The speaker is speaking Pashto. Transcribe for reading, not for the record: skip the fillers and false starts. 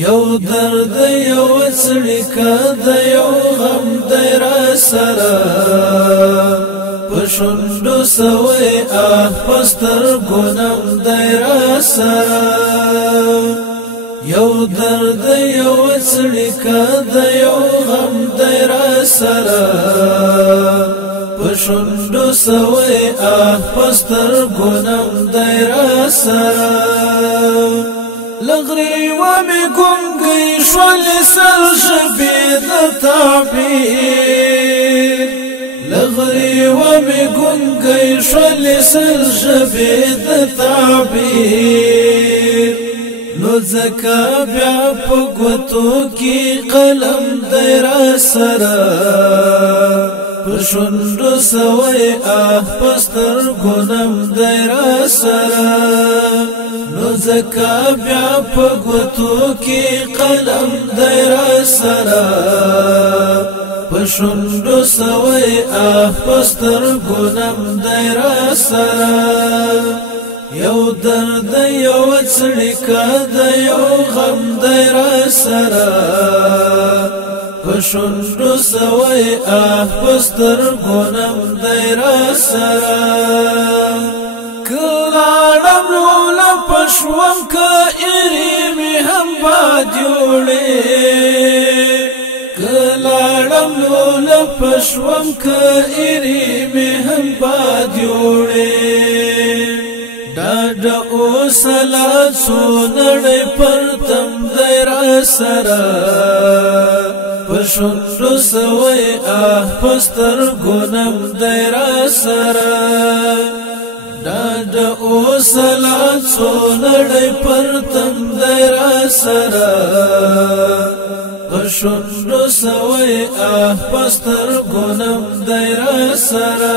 یو درد یو څړیکه د یو غم د را سره پښوندو سوې پستر ګونم د را سره یو درد یو څړیکه د یو غم د را سره پښوندو سوې پستر ګونم د را سره لغري ومي ګونګي شول سر شبي د تعبير لغري ومي ګونګي شول سر شبي د تعبير نو زکا بیا په ګوتو کې قلم د را سره پښوندو سوې پستر ګونم د را سره نو زکا بیا په ګوتو کې قلم د را سره پښوندو سوې پستر ګونم د را سره یو درد یو څړیکه د یو غم د را سره پښوندو سوې پستر ګونم د را سره کلاړم لولا پښوم که ایری می هم باد جوړې کلاړم لولا پښوم که ایری می هم باد جوړې ډاډ او سلام سونړې پرتم د را سره پښوندو سوې پستر ګونم د را سره ډاډ او سلام سونړې پرتم د را سره پښوندو سوې پستر ګونم د را سره